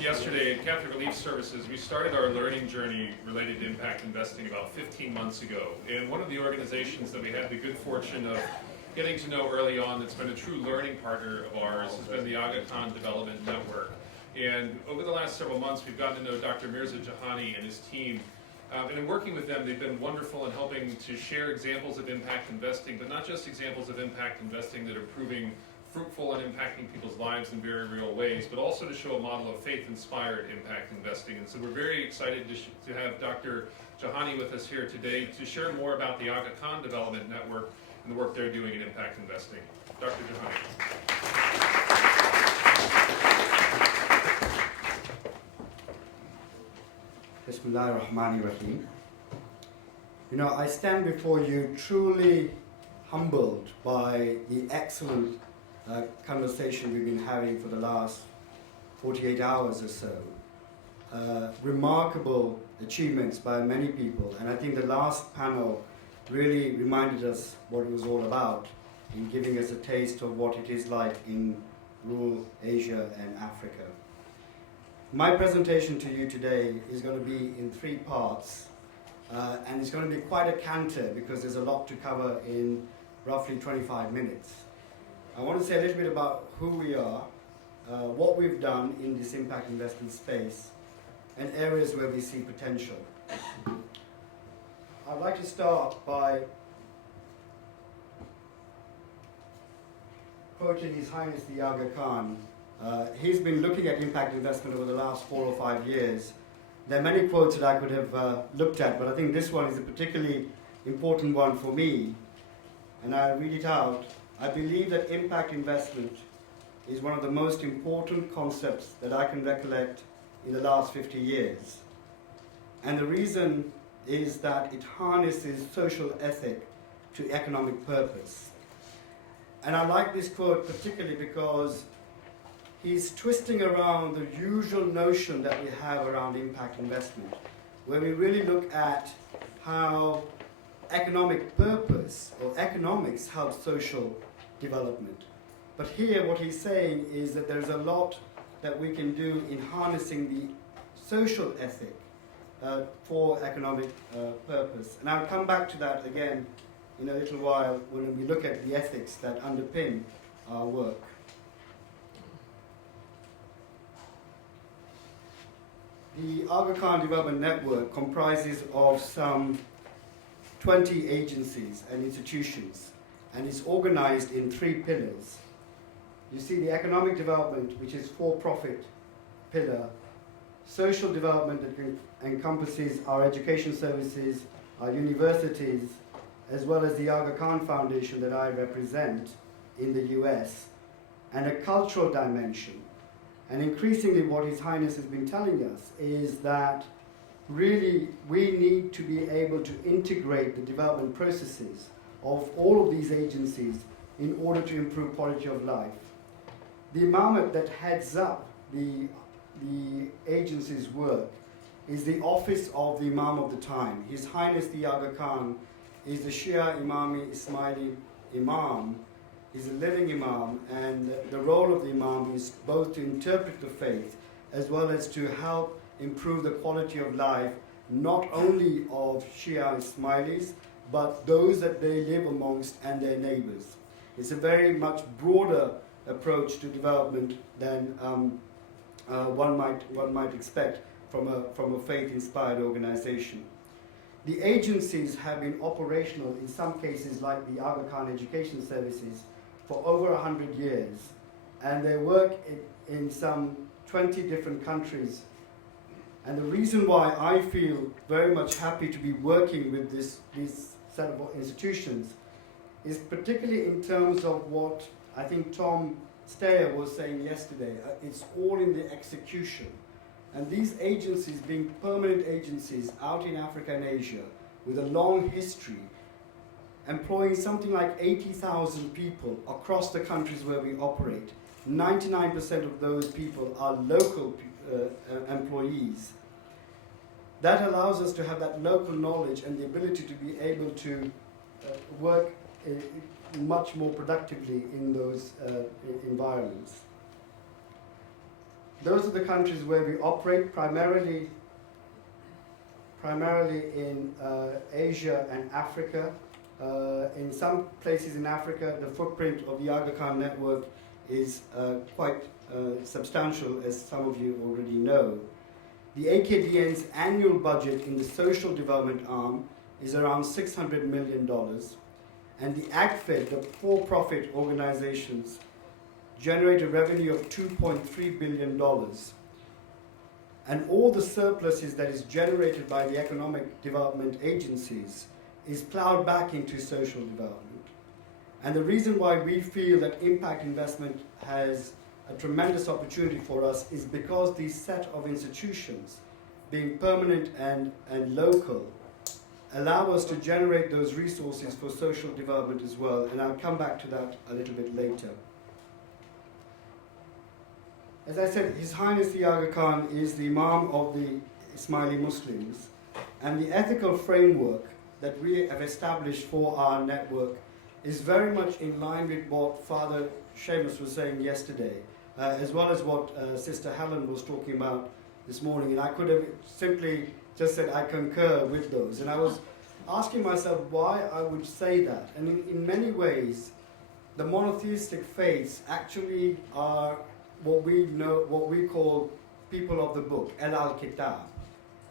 mentioned yesterday at Catholic Relief Services, we started our learning journey related to impact investing about 15 months ago. And one of the organizations that we had the good fortune of getting to know early on that's been a true learning partner of ours has been the Aga Khan Development Network. And over the last several months, we've gotten to know Dr. Mirza Jahani and his team. And in working with them, they've been wonderful in helping to share examples of impact investing, but not just examples of impact investing that are proving fruitful and impacting people's lives in very real ways, but also to show a model of faith-inspired impact investing. And so we're very excited to have Dr. Jahani with us here today to share more about the Aga Khan Development Network and the work they're doing in impact investing. Dr. Jahani. Bismillahirrahmanirrahim. You know, I stand before you truly humbled by the excellent conversation we've been having for the last 48 hours or so. Remarkable achievements by many people, and I think the last panel really reminded us what it was all about in giving us a taste of what it is like in rural Asia and Africa. My presentation to you today is going to be in 3 parts, and it's going to be quite a canter because there's a lot to cover in roughly 25 minutes. I want to say a little bit about who we are, what we've done in this impact investment space, and areas where we see potential. I'd like to start by quoting His Highness the Aga Khan. He's been looking at impact investment over the last 4 or 5 years. There are many quotes that I could have looked at, but I think this one is a particularly important one for me. And I'll read it out. I believe that impact investment is one of the most important concepts that I can recollect in the last 50 years. And the reason is that it harnesses social ethic to economic purpose. And I like this quote particularly because he's twisting around the usual notion that we have around impact investment, where we really look at how economic purpose or economics help social development. But here what he's saying is that there's a lot that we can do in harnessing the social ethic for economic purpose. And I'll come back to that again in a little while when we look at the ethics that underpin our work. The Aga Khan Development Network comprises of some 20 agencies and institutions, and is organized in 3 pillars. You see the economic development, which is for-profit pillar, social development that encompasses our education services, our universities, as well as the Aga Khan Foundation that I represent in the US, and a cultural dimension. And increasingly what His Highness has been telling us is that really we need to be able to integrate the development processes of all of these agencies in order to improve quality of life. The imamate that heads up the agency's work is the office of the Imam of the time. His Highness the Aga Khan is the Shia Imami Ismaili Imam. He's a living Imam, and the role of the Imam is both to interpret the faith as well as to help improve the quality of life not only of Shia Ismailis, but those that they live amongst and their neighbors. It's a very much broader approach to development than one might expect from a faith-inspired organization. The agencies have been operational in some cases, like the Aga Khan Education Services, for over 100 years, and they work in some 20 different countries. And the reason why I feel very much happy to be working with this set of institutions is particularly in terms of what I think Tom Steyer was saying yesterday. It's all in the execution. And these agencies, being permanent agencies out in Africa and Asia with a long history, employing something like 80,000 people across the countries where we operate. 99% of those people are local employees. That allows us to have that local knowledge and the ability to be able to work much more productively in those environments. those are the countries where we operate, primarily in Asia and Africa. In some places in Africa, the footprint of the Aga Khan network is quite substantial, as some of you already know. The AKDN's annual budget in the social development arm is around $600 million, and the AgFed, the for-profit organizations, generate a revenue of $2.3 billion. And all the surpluses that is generated by the economic development agencies is plowed back into social development. And the reason why we feel that impact investment has a tremendous opportunity for us is because these set of institutions, being permanent and local, allow us to generate those resources for social development as well, and I'll come back to that a little bit later. As I said, His Highness the Aga Khan is the Imam of the Ismaili Muslims, and the ethical framework that we have established for our network is very much in line with what Father Seamus was saying yesterday, as well as what Sister Helen was talking about this morning. And I could have simply just said I concur with those. And I was asking myself why I would say that. And in many ways, the monotheistic faiths actually are what we call people of the book, El Al-Kitab.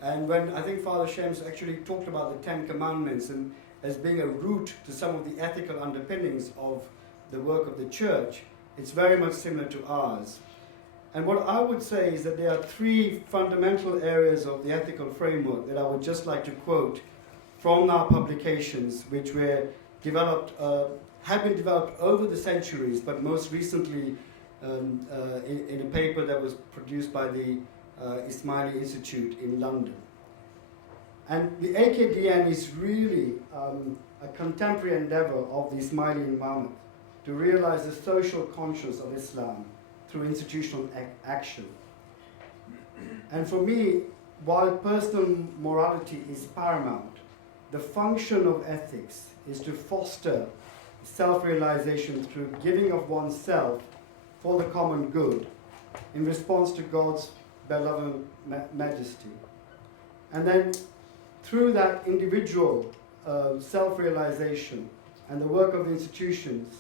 And when I think Father Seamus actually talked about the Ten Commandments and as being a root to some of the ethical underpinnings of the work of the church, it's very much similar to ours. And what I would say is that there are three fundamental areas of the ethical framework that I would just like to quote from our publications, which were developed, have been developed over the centuries, but most recently in a paper that was produced by the Ismaili Institute in London. And the AKDN is really a contemporary endeavor of the Ismaili Imamate to realize the social conscience of Islam through institutional action. And for me, while personal morality is paramount, the function of ethics is to foster self-realization through giving of oneself for the common good in response to God's beloved majesty. And then through that individual self-realization and the work of the institutions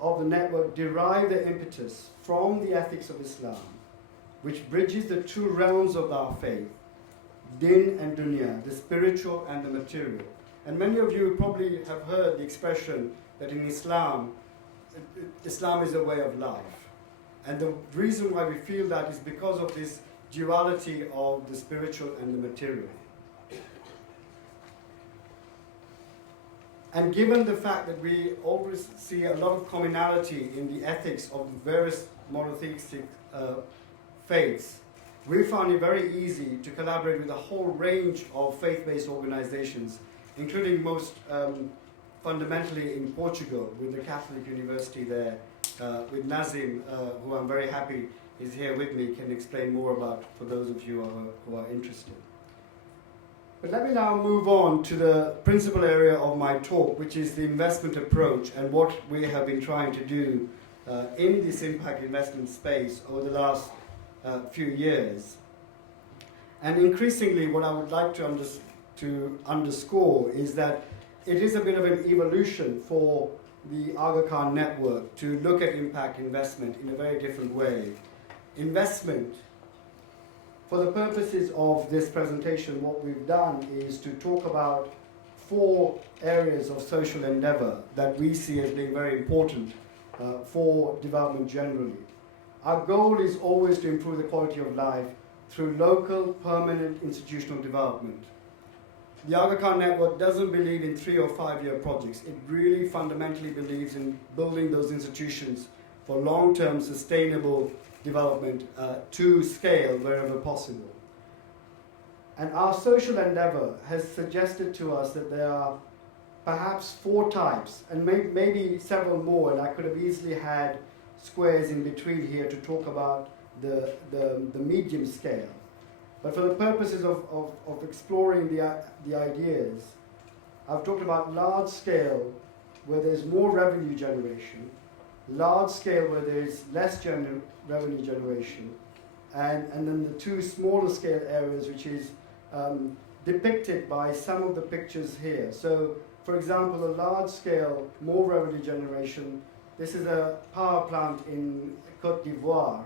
of the network derive their impetus from the ethics of Islam, which bridges the two realms of our faith, din and dunya, the spiritual and the material. And many of you probably have heard the expression that in Islam, Islam is a way of life. And the reason why we feel that is because of this duality of the spiritual and the material. And given the fact that we always see a lot of commonality in the ethics of the various monotheistic faiths, we found it very easy to collaborate with a whole range of faith-based organizations, including most fundamentally in Portugal, with the Catholic University there, with Nazim, who I'm very happy is here with me, can explain more about for those of you who are interested. But let me now move on to the principal area of my talk, which is the investment approach and what we have been trying to do in this impact investment space over the last few years. And increasingly, what I would like to underscore is that it is a bit of an evolution for the Aga Khan network to look at impact investment in a very different way. Investment, for the purposes of this presentation, what we've done is to talk about 4 areas of social endeavor that we see as being very important for development generally. Our goal is always to improve the quality of life through local, permanent institutional development. The Aga Khan network doesn't believe in 3 or 5 year projects. It really fundamentally believes in building those institutions for long-term sustainable development to scale wherever possible. And our social endeavor has suggested to us that there are perhaps 4 types, and maybe several more, and I could have easily had squares in between here to talk about the medium scale. But for the purposes of exploring the ideas, I've talked about large scale, where there's more revenue generation, large scale where there is less revenue generation, and then the two smaller scale areas, which is depicted by some of the pictures here. So, for example, a large scale, more revenue generation, this is a power plant in Côte d'Ivoire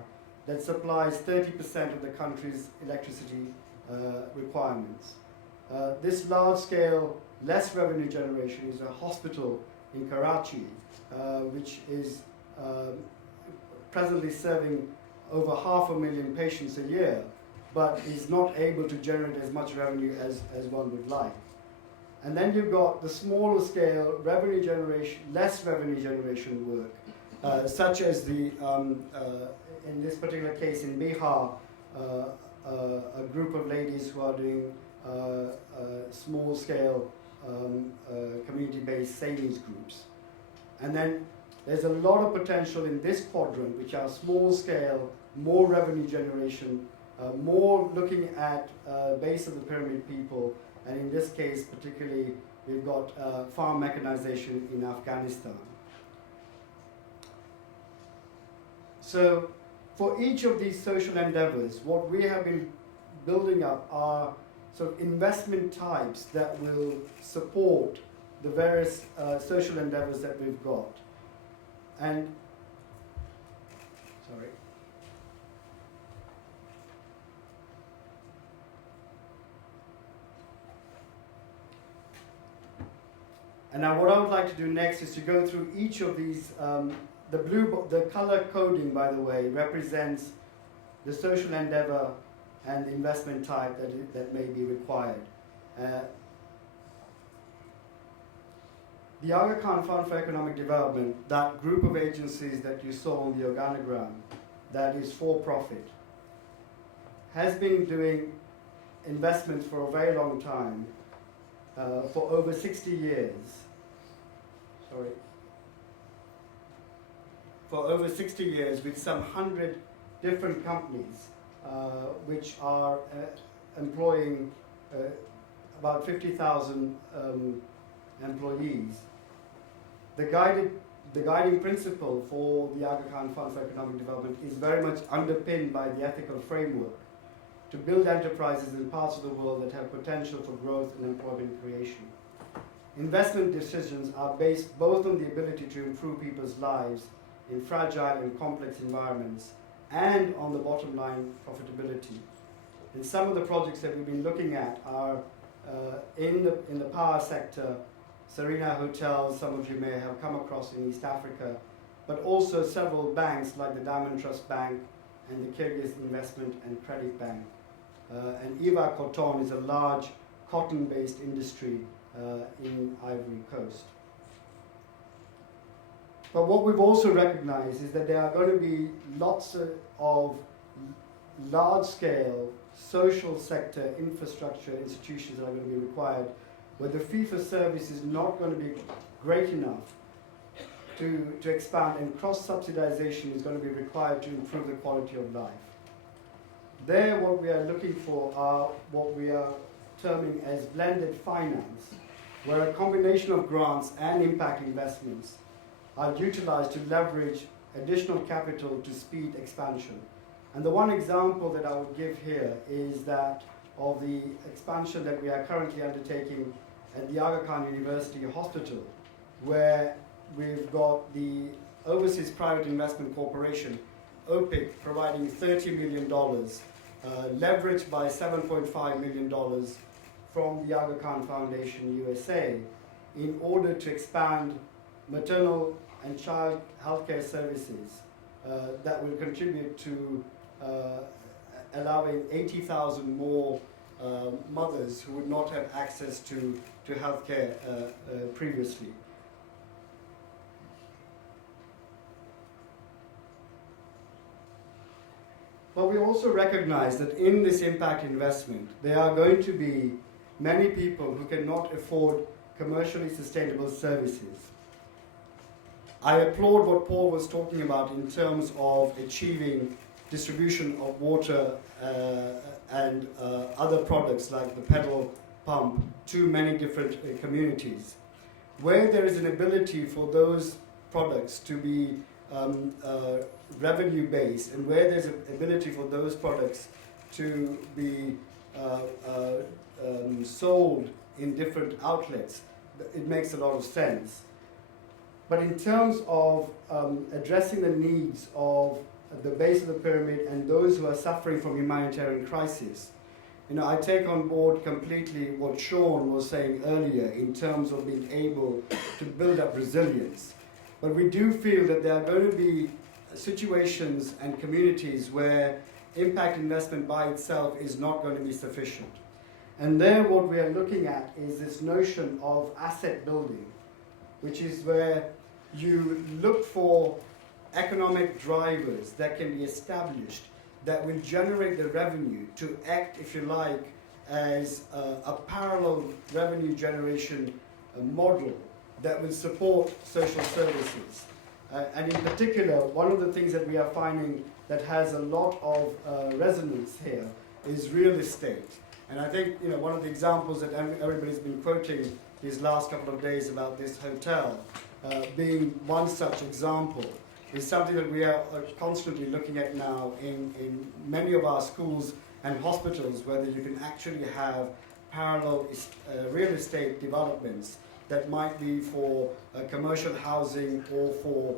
that supplies 30% of the country's electricity requirements. This large scale, less revenue generation is a hospital in Karachi, which is presently serving over 500,000 patients a year, but is not able to generate as much revenue as one would like. And then you've got the smaller scale revenue generation, less revenue generation work, such as the, in this particular case in Bihar, a group of ladies who are doing small scale community-based savings groups. And then there's a lot of potential in this quadrant, which are small scale, more revenue generation, more looking at base of the pyramid people, and in this case particularly we've got farm mechanization in Afghanistan. So for each of these social endeavors, what we have been building up are sort of investment types that will support the various social endeavors that we've got. And, sorry. And now what I would like to do next is to go through each of these. The color coding, by the way, represents the social endeavor and the investment type that may be required. The Aga Khan Fund for Economic Development, that group of agencies that you saw on the organogram, that is for profit, has been doing investments for a very long time, for over 60 years. Sorry. For over 60 years with some 100 different companies, which are employing about 50,000 employees. The guiding principle for the Aga Khan Fund for Economic Development is very much underpinned by the ethical framework to build enterprises in parts of the world that have potential for growth and employment creation. Investment decisions are based both on the ability to improve people's lives in fragile and complex environments and on the bottom line profitability. And some of the projects that we've been looking at are in the power sector, Serena Hotels, some of you may have come across in East Africa, but also several banks like the Diamond Trust Bank and the Kyrgyz Investment and Credit Bank. And Iva Cotton is a large cotton-based industry in Ivory Coast. But what we've also recognized is that there are going to be lots of large-scale social sector infrastructure institutions that are going to be required, where the fee for service is not going to be great enough to expand, and cross-subsidization is going to be required to improve the quality of life. There, what we are looking for are what we are terming as blended finance, where a combination of grants and impact investments are utilized to leverage additional capital to speed expansion. And the one example that I would give here is that of the expansion that we are currently undertaking at the Aga Khan University Hospital, where we've got the Overseas Private Investment Corporation, OPIC, providing $30 million, leveraged by $7.5 million from the Aga Khan Foundation, U.S.A, in order to expand maternal and child healthcare services that will contribute to allowing 80,000 more mothers who would not have access to healthcare previously. But we also recognize that in this impact investment, there are going to be many people who cannot afford commercially sustainable services. I applaud what Paul was talking about in terms of achieving distribution of water and other products like the pedal pump to many different communities. Where there is an ability for those products to be revenue based, and where there's an ability for those products to be sold in different outlets, it makes a lot of sense. But in terms of addressing the needs of the base of the pyramid and those who are suffering from humanitarian crisis, I take on board completely what Sean was saying earlier in terms of being able to build up resilience. But we do feel that there are going to be situations and communities where impact investment by itself is not going to be sufficient. And there what we are looking at is this notion of asset building, which is where you look for economic drivers that can be established that will generate the revenue to act, if you like, as a parallel revenue generation model that will support social services. And in particular, one of the things that we are finding that has a lot of resonance here is real estate. And I think one of the examples that everybody's been quoting these last couple of days about this hotel being one such example is something that we are constantly looking at now in many of our schools and hospitals, whether you can actually have parallel real estate developments that might be for commercial housing or for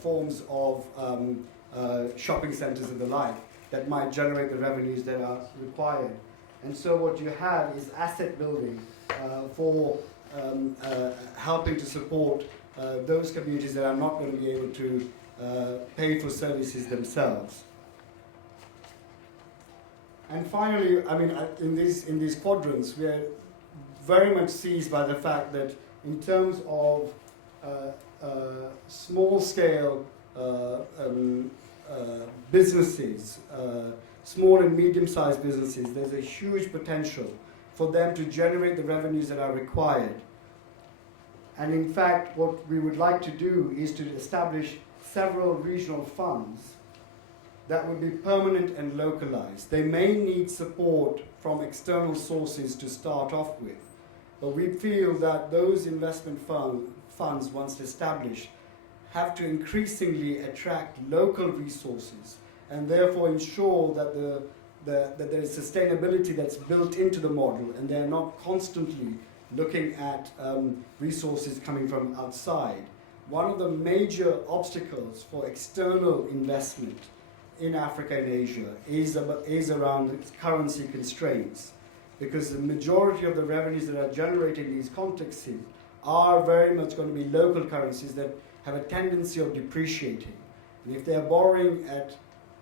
forms of shopping centers and the like that might generate the revenues that are required. And so what you have is asset building for helping to support those communities that are not going to be able to pay for services themselves. And finally, in these quadrants, we are very much seized by the fact that in terms of small-scale businesses, small and medium-sized businesses, there's a huge potential for them to generate the revenues that are required. And in fact, what we would like to do is to establish several regional funds that would be permanent and localized. They may need support from external sources to start off with, but we feel that those investment funds, once established, have to increasingly attract local resources and therefore ensure that that there is sustainability that's built into the model, and they're not constantly looking at resources coming from outside. One of the major obstacles for external investment in Africa and Asia is around currency constraints, because the majority of the revenues that are generated in these contexts are very much going to be local currencies that have a tendency of depreciating. And if they're borrowing at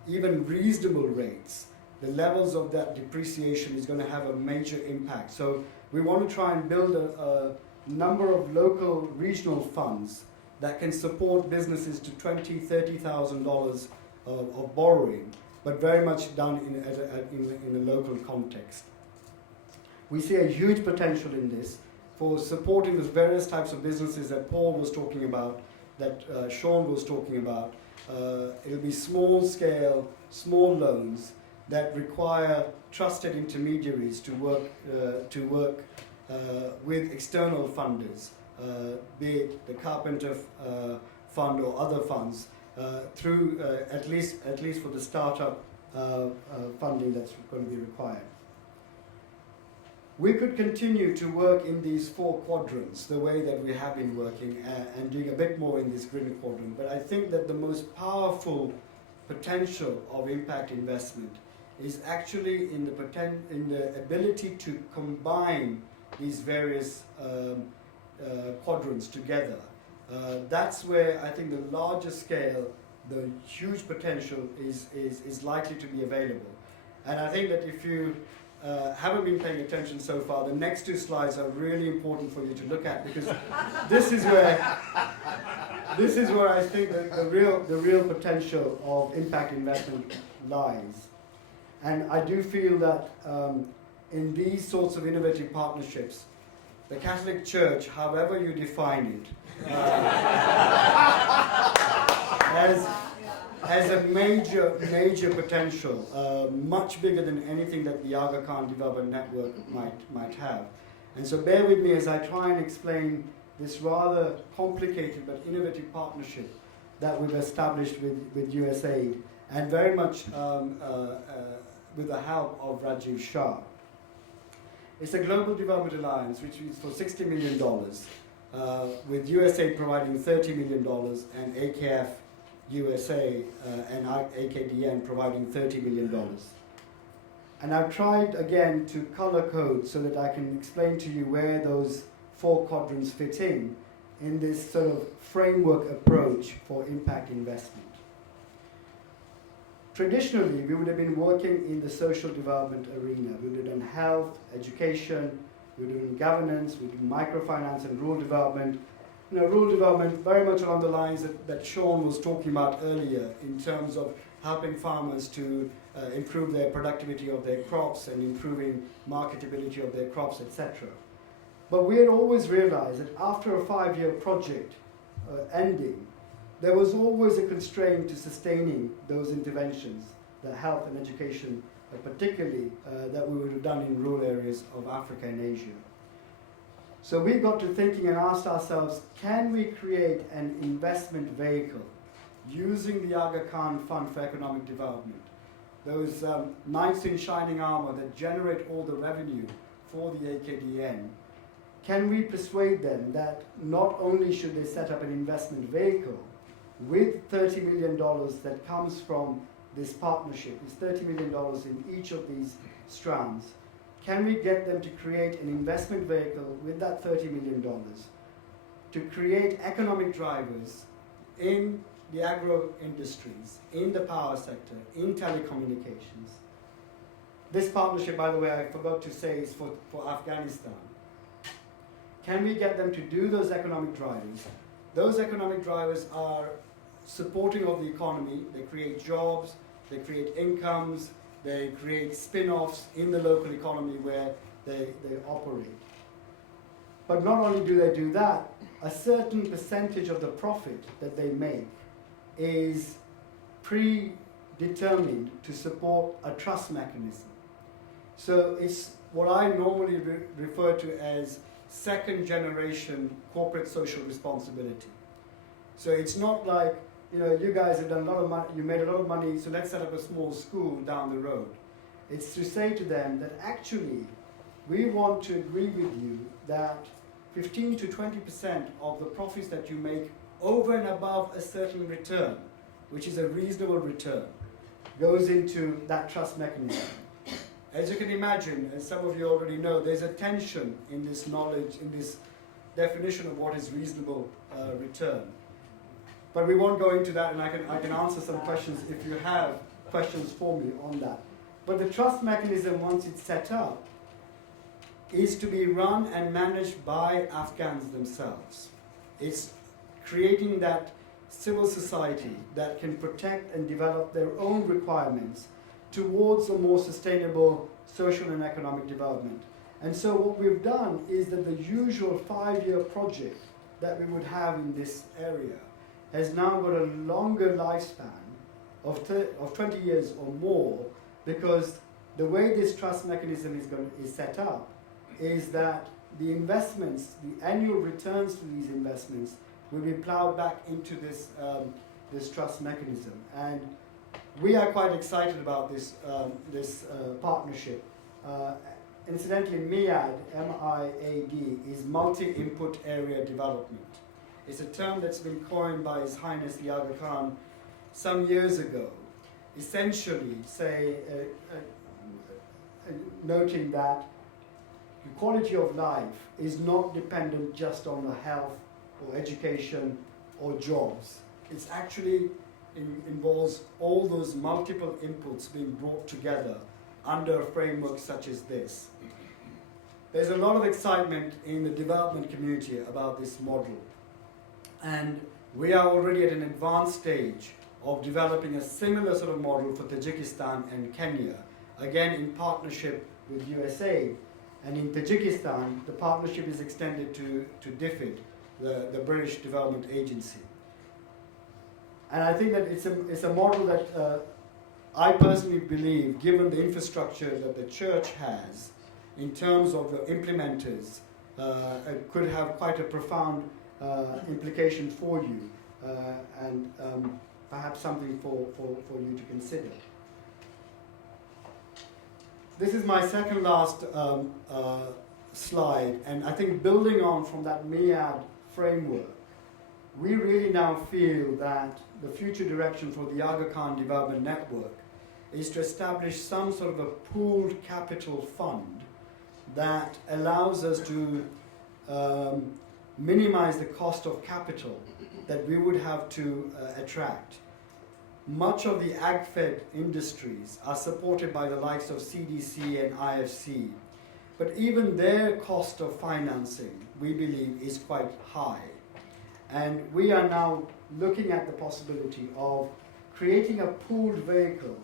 even reasonable rates, the levels of that depreciation is going to have a major impact. So we want to try and build a number of local regional funds that can support businesses to $20,000, $30,000 of borrowing, but very much done in a local context. We see a huge potential in this for supporting the various types of businesses that Paul was talking about, that Sean was talking about. It'll be small scale, small loans that require trusted intermediaries to work with external funders, be it the Carpenter Fund or other funds, through at least for the startup funding that's going to be required. We could continue to work in these four quadrants the way that we have been working and doing a bit more in this green quadrant, but I think that the most powerful potential of impact investment is actually in the ability to combine these various quadrants together. That's where I think the larger scale, the huge potential is likely to be available. And I think that if you haven't been paying attention so far, the next two slides are really important for you to look at, because this is where I think the real potential of impact investment lies. And I do feel that in these sorts of innovative partnerships, the Catholic Church, however you define it, has a major potential, much bigger than anything that the Aga Khan Development Network might have. And so bear with me as I try and explain this rather complicated but innovative partnership that we've established with U.S.A, and very much with the help of Rajiv Shah. It's a global development alliance which is for $60 million, with U.S.A providing $30 million and AKF, U.S.A and AKDN providing $30 million. And I've tried again to color code so that I can explain to you where those four quadrants fit in this sort of framework approach for impact investment. Traditionally, we would have been working in the social development arena. We would have done health, education, we would have done governance, we would have done microfinance and rural development. You know, rural development very much along the lines that Sean was talking about earlier in terms of helping farmers to improve their productivity of their crops and improving marketability of their crops, etc. But we had always realized that after a 5-year project ending, there was always a constraint to sustaining those interventions, the health and education, particularly that we would have done in rural areas of Africa and Asia. So we got to thinking and asked ourselves, can we create an investment vehicle using the Aga Khan Fund for Economic Development, those knights in shining armor that generate all the revenue for the AKDN? Can we persuade them that not only should they set up an investment vehicle with $30 million that comes from this partnership, is $30 million in each of these strands, can we get them to create an investment vehicle with that $30 million to create economic drivers in the agro industries, in the power sector, in telecommunications? This partnership, by the way, I forgot to say, is for Afghanistan. Can we get them to do those economic drivers? Those economic drivers are supporting of the economy. They create jobs, they create incomes, they create spin-offs in the local economy where they operate. But not only do they do that, a certain percentage of the profit that they make is predetermined to support a trust mechanism. So it's what I normally refer to as second generation corporate social responsibility. So it's not like, you know, you guys have done a lot of money, you made a lot of money, so let's set up a small school down the road. It's to say to them that actually we want to agree with you that 15 to 20% of the profits that you make over and above a certain return, which is a reasonable return, goes into that trust mechanism. As you can imagine, as some of you already know, there's a tension in this knowledge, in this definition of what is reasonable return. But we won't go into that, and I can answer some questions if you have questions for me on that. But the trust mechanism, once it's set up, is to be run and managed by Afghans themselves. It's creating that civil society that can protect and develop their own requirements towards a more sustainable social and economic development. And so what we've done is that the usual 5-year project that we would have in this area has now got a longer lifespan of 20 years or more, because the way this trust mechanism is set up is that the investments, the annual returns to these investments will be plowed back into this trust mechanism. And we are quite excited about this partnership. Incidentally, MIAD, M-I-A-D, is multi-input area development. It's a term that's been coined by His Highness the Aga Khan some years ago, essentially noting that the quality of life is not dependent just on the health or education or jobs. It's actually involves all those multiple inputs being brought together under a framework such as this. There's a lot of excitement in the development community about this model. And we are already at an advanced stage of developing a similar sort of model for Tajikistan and Kenya, again in partnership with U.S.A. And in Tajikistan, the partnership is extended to DFID, the British Development Agency. And I think that it's a model that I personally believe, given the infrastructure that the church has in terms of the implementers, it could have quite a profound implication for you. and perhaps something for you to consider. This is my second last slide, and I think building on from that MEAD framework, we really now feel that the future direction for the Aga Khan Development Network is to establish some sort of a pooled capital fund that allows us to minimize the cost of capital that we would have to attract. Much of the ag-fed industries are supported by the likes of CDC and IFC, but even their cost of financing, we believe, is quite high. And we are now looking at the possibility of creating a pooled vehicle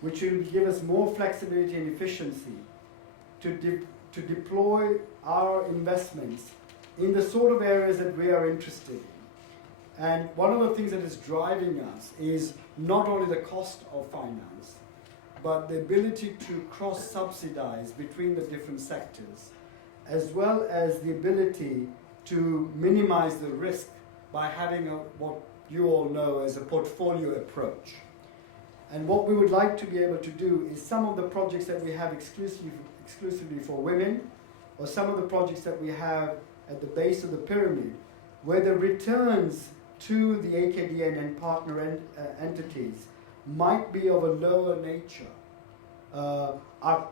which will give us more flexibility and efficiency to deploy our investments in the sort of areas that we are interested in. And one of the things that is driving us is not only the cost of finance, but the ability to cross-subsidize between the different sectors, as well as the ability to minimize the risk by having what you all know as a portfolio approach. And what we would like to be able to do is some of the projects that we have exclusively for women, or some of the projects that we have at the base of the pyramid, where the returns to the AKDN and partner entities might be of a lower nature, are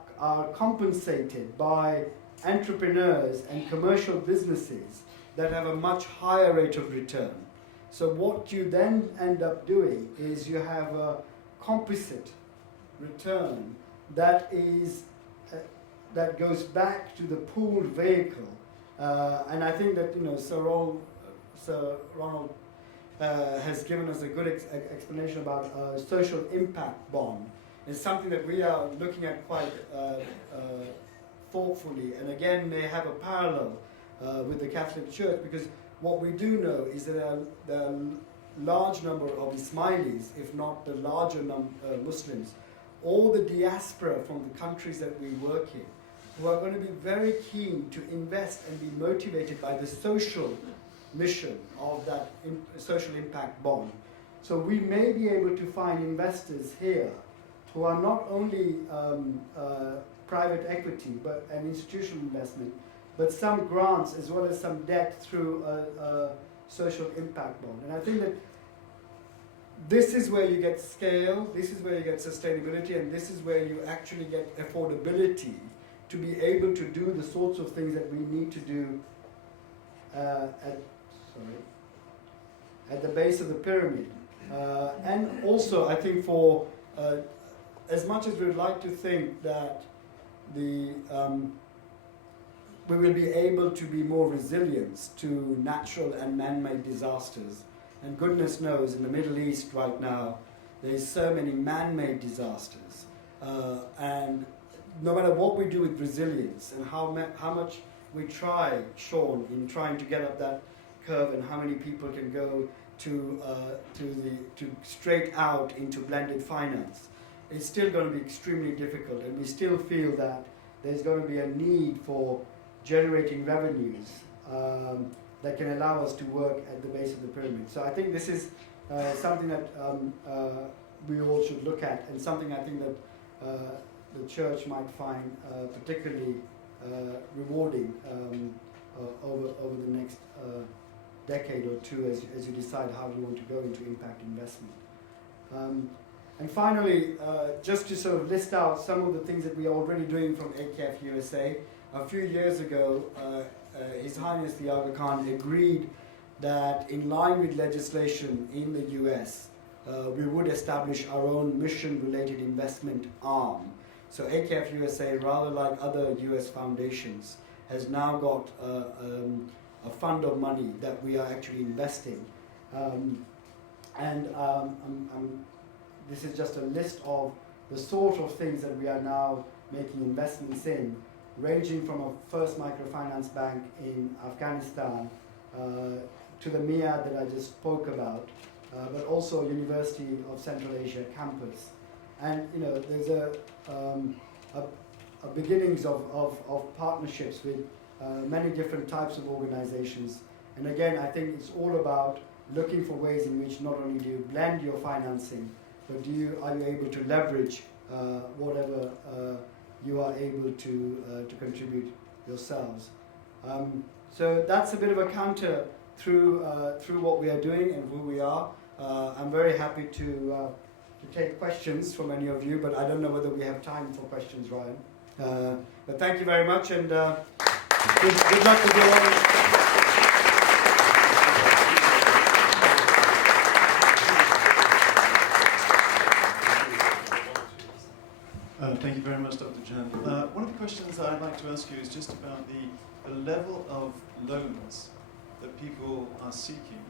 compensated by entrepreneurs and commercial businesses that have a much higher rate of return. So what you then end up doing is you have a composite return that is that goes back to the pooled vehicle, and I think that Sir Ronald has given us a good explanation about social impact bond. It's something that we are looking at quite thoughtfully, and again may have a parallel with the Catholic Church, because what we do know is that there are large number of Ismailis, if not the larger Muslims, all the diaspora from the countries that we work in, who are going to be very keen to invest and be motivated by the social mission of that social impact bond. So we may be able to find investors here who are not only private equity but an institutional investment, but some grants as well as some debt through a social impact bond. And I think that this is where you get scale, this is where you get sustainability, and this is where you actually get affordability to be able to do the sorts of things that we need to do at the base of the pyramid. And also, I think for as much as we'd like to think that we will be able to be more resilient to natural and man-made disasters, and goodness knows in the Middle East right now there's so many man-made disasters, and no matter what we do with resilience and how much we try, Sean, in trying to get up that curve, and how many people can go to straight out into blended finance, it's still going to be extremely difficult, and we still feel that there's going to be a need for generating revenues that can allow us to work at the base of the pyramid. So I think this is something that we all should look at, and something I think that the church might find particularly rewarding over the next decade or two as you decide how you want to go into impact investment. And finally, just to sort of list out some of the things that we are already doing from AKF USA. A few years ago, His Highness the Aga Khan agreed that in line with legislation in the US, we would establish our own mission-related investment arm. So AKF USA, rather like other US foundations, has now got a fund of money that we are actually investing. This is just a list of the sort of things that we are now making investments in, ranging from a first microfinance bank in Afghanistan to the MEAD that I just spoke about, but also University of Central Asia campus. And there's a beginnings of partnerships with many different types of organizations. And again, I think it's all about looking for ways in which not only do you blend your financing, but are you able to leverage whatever you are able to contribute yourselves. So that's a bit of a counter through what we are doing and who we are. I'm very happy to take questions from any of you, but I don't know whether we have time for questions, Ryan. But thank you very much, and good luck with your own. Thank you very much, Dr. Jahani. One of the questions that I'd like to ask you is just about the level of loans that people are seeking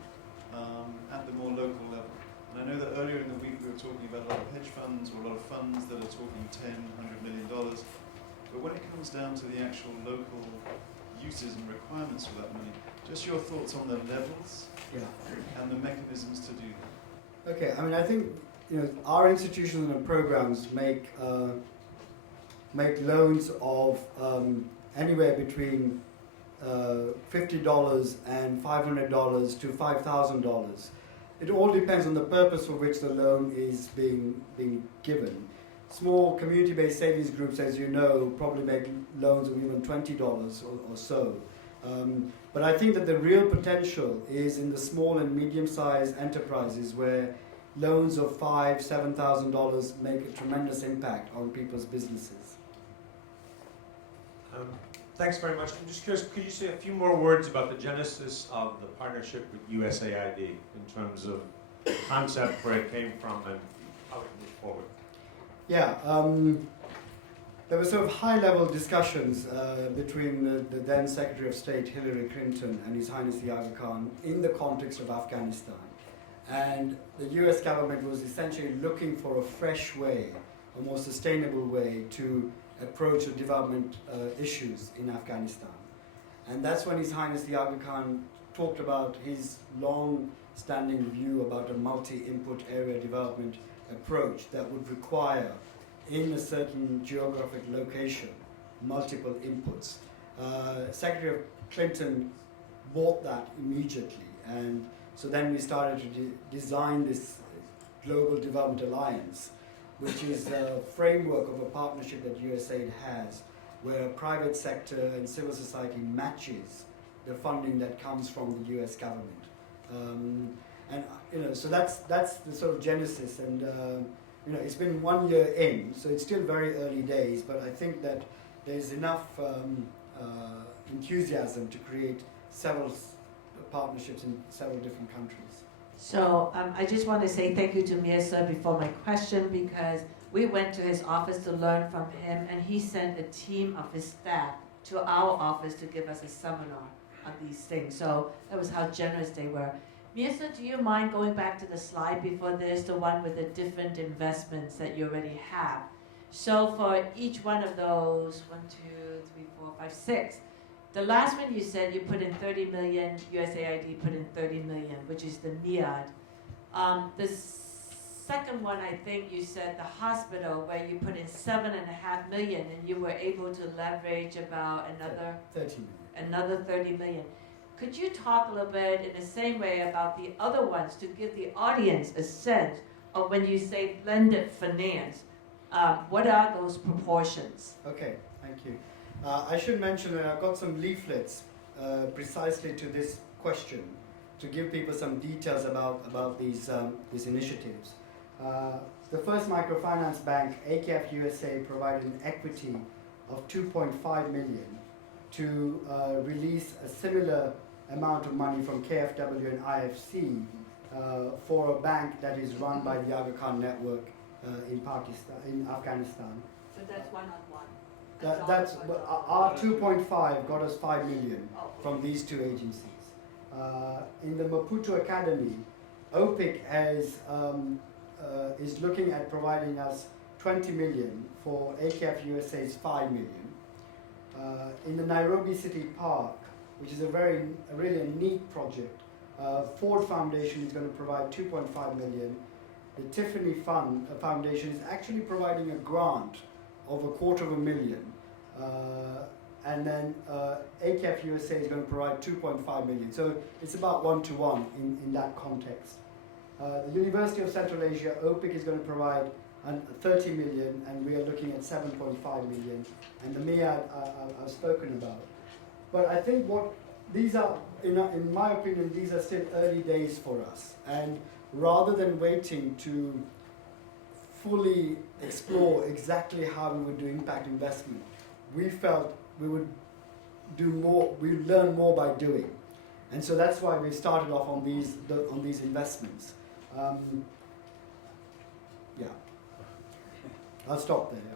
at the more local level. And I know that earlier in the week we were talking about a lot of hedge funds or a lot of funds that are talking $10, $100 million. But when it comes down to the actual local uses and requirements for that money, just your thoughts on the levels and the mechanisms to do that. Okay, I mean, I think our institutions and programs make loans of anywhere between $50 and $500 to $5,000. It all depends on the purpose for which the loan is being given. Small community-based savings groups, as you know, probably make loans of even $20 or so. But I think that the real potential is in the small and medium-sized enterprises where loans of $5,000, $7,000 make a tremendous impact on people's businesses. Thanks very much. I'm just curious, could you say a few more words about the genesis of the partnership with U.S.A. in terms of the concept, where it came from, and how it moved forward? Yeah, there were sort of high-level discussions between the then Secretary of State Hillary Clinton and His Highness the Aga Khan in the context of Afghanistan. And the US government was essentially looking for a fresh way, a more sustainable way to approach the development issues in Afghanistan. And that's when His Highness the Aga Khan talked about his long-standing view about a multi-input area development approach that would require, in a certain geographic location, multiple inputs. Secretary Clinton bought that immediately, and so then we started to design this Global Development Alliance, which is a framework of a partnership that U.S.A. has, where private sector and civil society matches the funding that comes from the U.S. government. So that's the sort of genesis, and it's been 1 year in, so it's still very early days, but I think that there's enough enthusiasm to create several partnerships in several different countries. So I just want to say thank you to Mirza before my question, because we went to his office to learn from him, and he sent a team of his staff to our office to give us a seminar on these things. So that was how generous they were. Mirza, do you mind going back to the slide before this, the one with the different investments that you already have? So for each one of those, 1, 2, 3, 4, 5, 6, the last one you said you put in 30 million, USAID put in 30 million, which is the MEAD. The second one, I think you said the hospital, where you put in 7.5 million, and you were able to leverage about another 30 million. Could you talk a little bit in the same way about the other ones to give the audience a sense of when you say blended finance, what are those proportions? Okay, thank you. I should mention that I've got some leaflets precisely to this question to give people some details about these initiatives. The first microfinance bank, AKF U.S.A, provided an equity of 2.5 million to release a similar amount of money from KFW and IFC for a bank that is run by the Aga Khan network in Afghanistan. So that's one-on-one. That's our 2.5 got us 5 million from these two agencies. In the Maputo Academy, OPIC is looking at providing us 20 million for AKF USA's 5 million. In the Nairobi City Park, which is a really neat project, Ford Foundation is going to provide 2.5 million. The Tiffany Foundation is actually providing a grant of $250,000, and then AKF U.S.A. is going to provide 2.5 million. So it's about 1-to-1 in that context. The University of Central Asia, OPIC, is going to provide 30 million, and we are looking at 7.5 million. And the MEAD I've spoken about. But I think what these are, in my opinion, these are still early days for us. And rather than waiting to fully explore exactly how we would do impact investment, we felt we would do more, we learn more by doing. And so that's why we started off on these investments. Yeah. I'll stop there. Yeah.